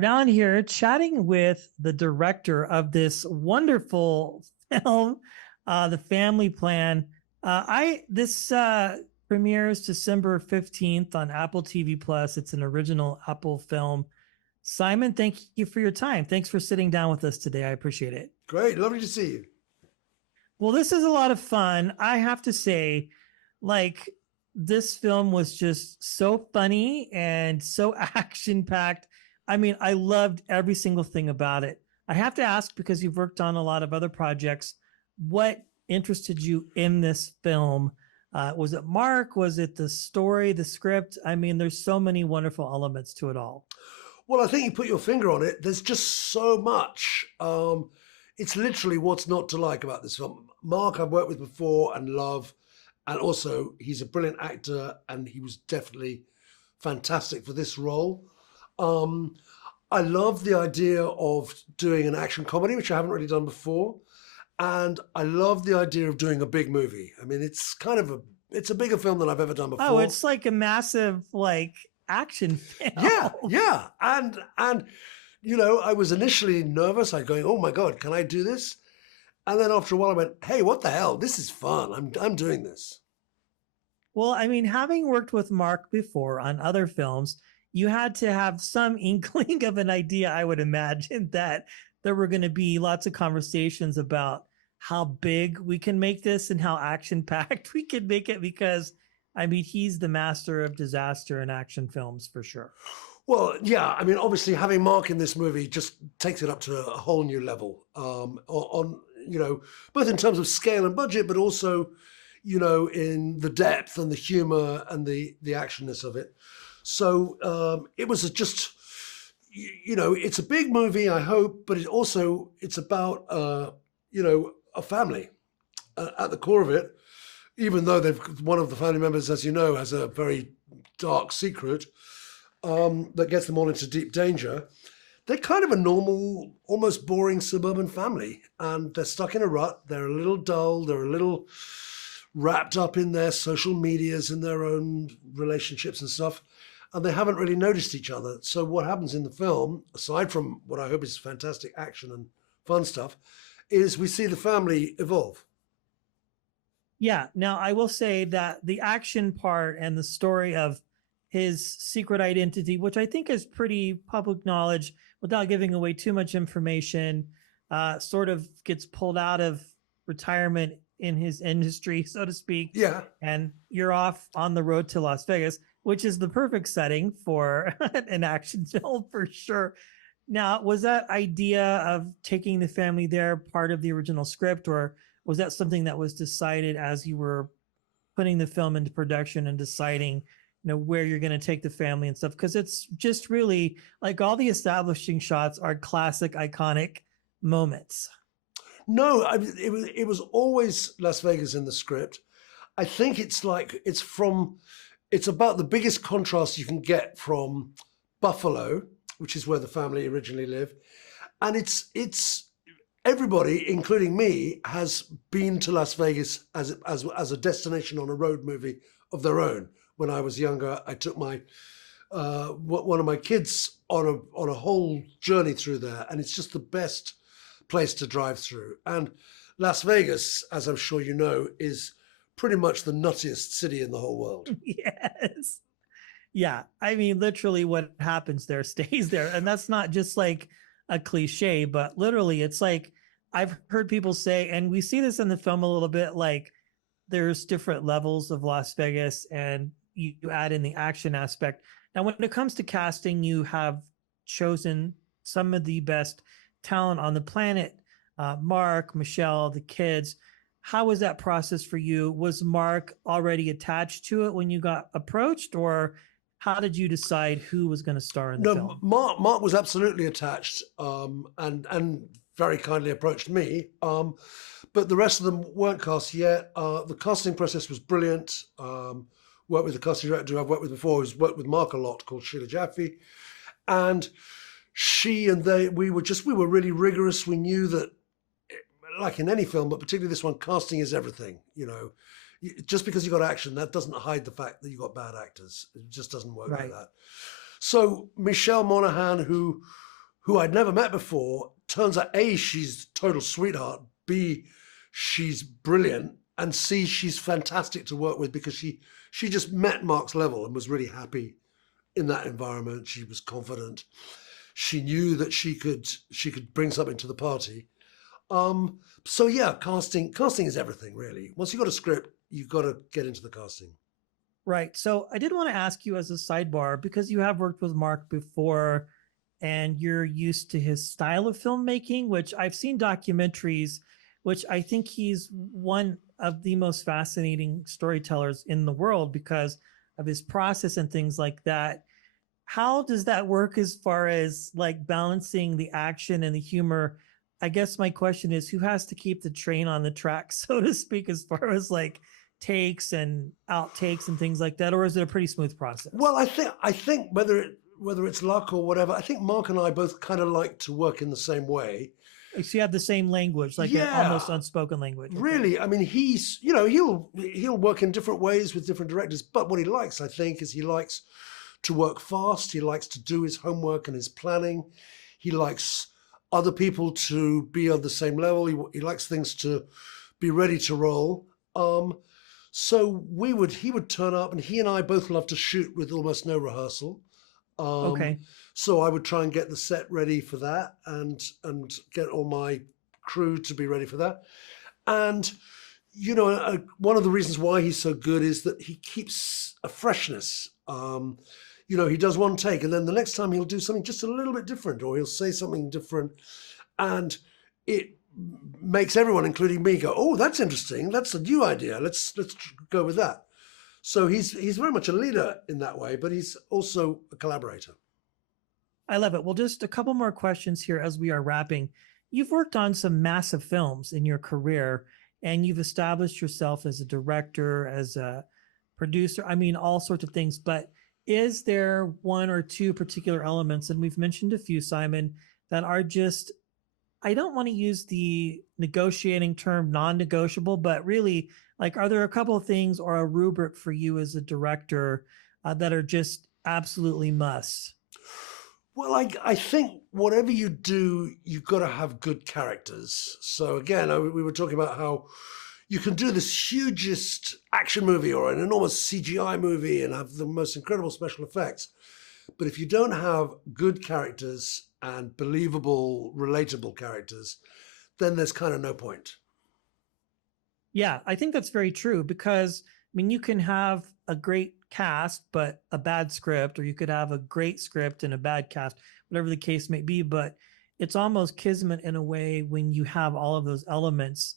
we're down here chatting with the director of this wonderful film, The Family Plan. I this premieres December 15th on Apple TV Plus. It's an original Apple film. Simon, thank you for your time. Thanks for sitting down with us today. I appreciate it. Great. Lovely to see you. Well, this is a lot of fun. I have to say, like, this film was just so funny and so action packed. I mean, I loved every single thing about it. I have to ask, because you've worked on a lot of other projects, what interested you in this film? Was it Mark? Was it the story, the script? I mean, there's so many wonderful elements to it all. Well, I think you put your finger on it. There's just so much. It's literally what's not to like about this film. Mark, I've worked with before and love. And also, he's a brilliant actor, and he was definitely fantastic for this role. I love the idea of doing an action comedy, which I haven't really done before. And I love the idea of doing a big movie. I mean, it's a bigger film than I've ever done before. Oh, it's like a massive, like, action film. Yeah. And you know, I was initially nervous. I going, oh my God, can I do this? And then after a while I went, hey, what the hell? This is fun. I'm doing this. Well, I mean, having worked with Mark before on other films, you had to have some inkling of an idea, I would imagine, that there were going to be lots of conversations about how big we can make this and how action-packed we can make it, because, I mean, he's the master of disaster and action films for sure. Well, yeah, I mean, obviously having Mark in this movie just takes it up to a whole new level on, you know, both in terms of scale and budget, but also, you know, in the depth and the humor and the actionness of it. So it was just, you know, it's a big movie, I hope, but it's about, you know, a family at the core of it, even though one of the family members, as you know, has a very dark secret that gets them all into deep danger. They're kind of a normal, almost boring suburban family, and they're stuck in a rut. They're a little dull. They're a little wrapped up in their social medias and their own relationships and stuff, and they haven't really noticed each other. So what happens in the film, aside from what I hope is fantastic action and fun stuff, is we see the family evolve. Yeah. Now, I will say that the action part and the story of his secret identity, which I think is pretty public knowledge without giving away too much information, sort of gets pulled out of retirement in his industry, so to speak. Yeah. And you're off on the road to Las Vegas, which is the perfect setting for an action film for sure. Now, was that idea of taking the family there part of the original script, or was that something that was decided as you were putting the film into production and deciding, you know, where you're going to take the family and stuff? Because it's just really like all the establishing shots are classic, iconic moments. No, it was always Las Vegas in the script. I think it's about the biggest contrast you can get from Buffalo, which is where the family originally lived. And it's everybody, including me, has been to Las Vegas as a destination on a road movie of their own. When I was younger, I took my one of my kids on a whole journey through there, and it's just the best place to drive through. And Las Vegas, as I'm sure you know, is pretty much the nuttiest city in the whole world. Yes. Yeah. I mean, literally what happens there stays there. And that's not just like a cliche, but literally it's like, I've heard people say, and we see this in the film a little bit, like there's different levels of Las Vegas, and you add in the action aspect. Now, when it comes to casting, you have chosen some of the best talent on the planet, Mark, Michelle, the kids. How was that process for you? Was Mark already attached to it when you got approached, or how did you decide who was going to star in the film? Mark was absolutely attached, and very kindly approached me. But the rest of them weren't cast yet. The casting process was brilliant. Worked with the casting director I've worked with before, who's worked with Mark a lot, called Sheila Jaffe. And she and we were really rigorous. We knew that, like in any film, but particularly this one, casting is everything. You know, just because you got action, that doesn't hide the fact that you got bad actors. It just doesn't work like that. So Michelle Monaghan, who who I'd never met before. Turns out A, she's total sweetheart. B, she's brilliant. And C, she's fantastic to work with because she just met Mark's level and was really happy in that environment. She was confident. She knew that she could bring something to the party. So yeah, casting is everything really. Once you've got a script, you've got to get into the casting. Right. So I did want to ask you as a sidebar, because you have worked with Mark before and you're used to his style of filmmaking, which I've seen documentaries, which I think he's one of the most fascinating storytellers in the world because of his process and things like that. How does that work as far as like balancing the action and the humor? I guess my question is, who has to keep the train on the track, so to speak, as far as like takes and outtakes and things like that, or is it a pretty smooth process? Well, I think whether it's luck or whatever, I think Mark and I both kind of like to work in the same way. So you have the same language, like an almost Yeah, unspoken language. Okay. really. I mean, he's he'll work in different ways with different directors, but what he likes, I think, is he likes to work fast. He likes to do his homework and his planning. He likes other people to be on the same level. He likes things to be ready to roll. So he would turn up, and he and I both love to shoot with almost no rehearsal. Okay. So I would try and get the set ready for that, and get all my crew to be ready for that. And one of the reasons why he's so good is that he keeps a freshness. He does one take, and then the next time he'll do something just a little bit different, or he'll say something different, and it makes everyone, including me, go, "Oh, that's interesting. That's a new idea. Let's go with that." So he's very much a leader in that way, but he's also a collaborator. I love it. Well, just a couple more questions here as we are wrapping. You've worked on some massive films in your career, and you've established yourself as a director, as a producer. I mean, all sorts of things. But is there one or two particular elements, and we've mentioned a few, Simon, that are just, I don't want to use the negotiating term non-negotiable, but really, like, are there a couple of things or a rubric for you as a director that are just absolutely must? Well, I think whatever you do, you've got to have good characters. So again, we were talking about how you can do this hugest action movie or an enormous CGI movie and have the most incredible special effects. But if you don't have good characters and believable, relatable characters, then there's kind of no point. Yeah, I think that's very true because, I mean, you can have a great cast, but a bad script, or you could have a great script and a bad cast, whatever the case may be. But it's almost kismet in a way when you have all of those elements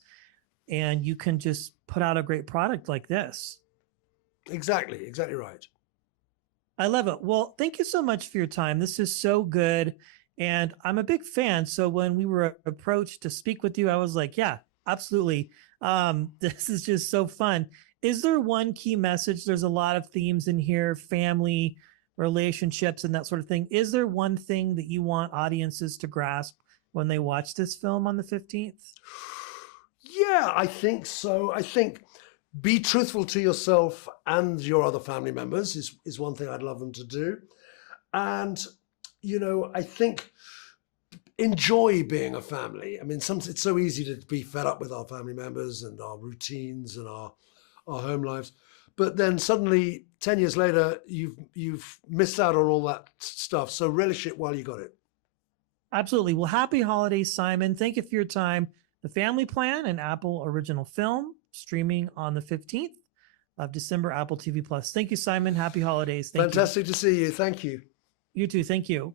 and you can just put out a great product like this. Exactly right. I love it. Well, thank you so much for your time. This is so good. And I'm a big fan. So when we were approached to speak with you, I was like, yeah, absolutely. This is just so fun. Is there one key message? There's a lot of themes in here, family, relationships, and that sort of thing. Is there one thing that you want audiences to grasp when they watch this film on the 15th? Yeah, I think so. I think be truthful to yourself and your other family members is one thing I'd love them to do. And, I think enjoy being a family. I mean, it's so easy to be fed up with our family members and our routines and our home lives. But then suddenly 10 years later, you've missed out on all that stuff. So relish it while you got it. Absolutely. Well, happy holidays, Simon. Thank you for your time. The Family Plan, an Apple original film, streaming on the 15th of December, Apple TV Plus. Thank you, Simon. Happy holidays. Thank you. Fantastic to see you. Thank you. You too. Thank you.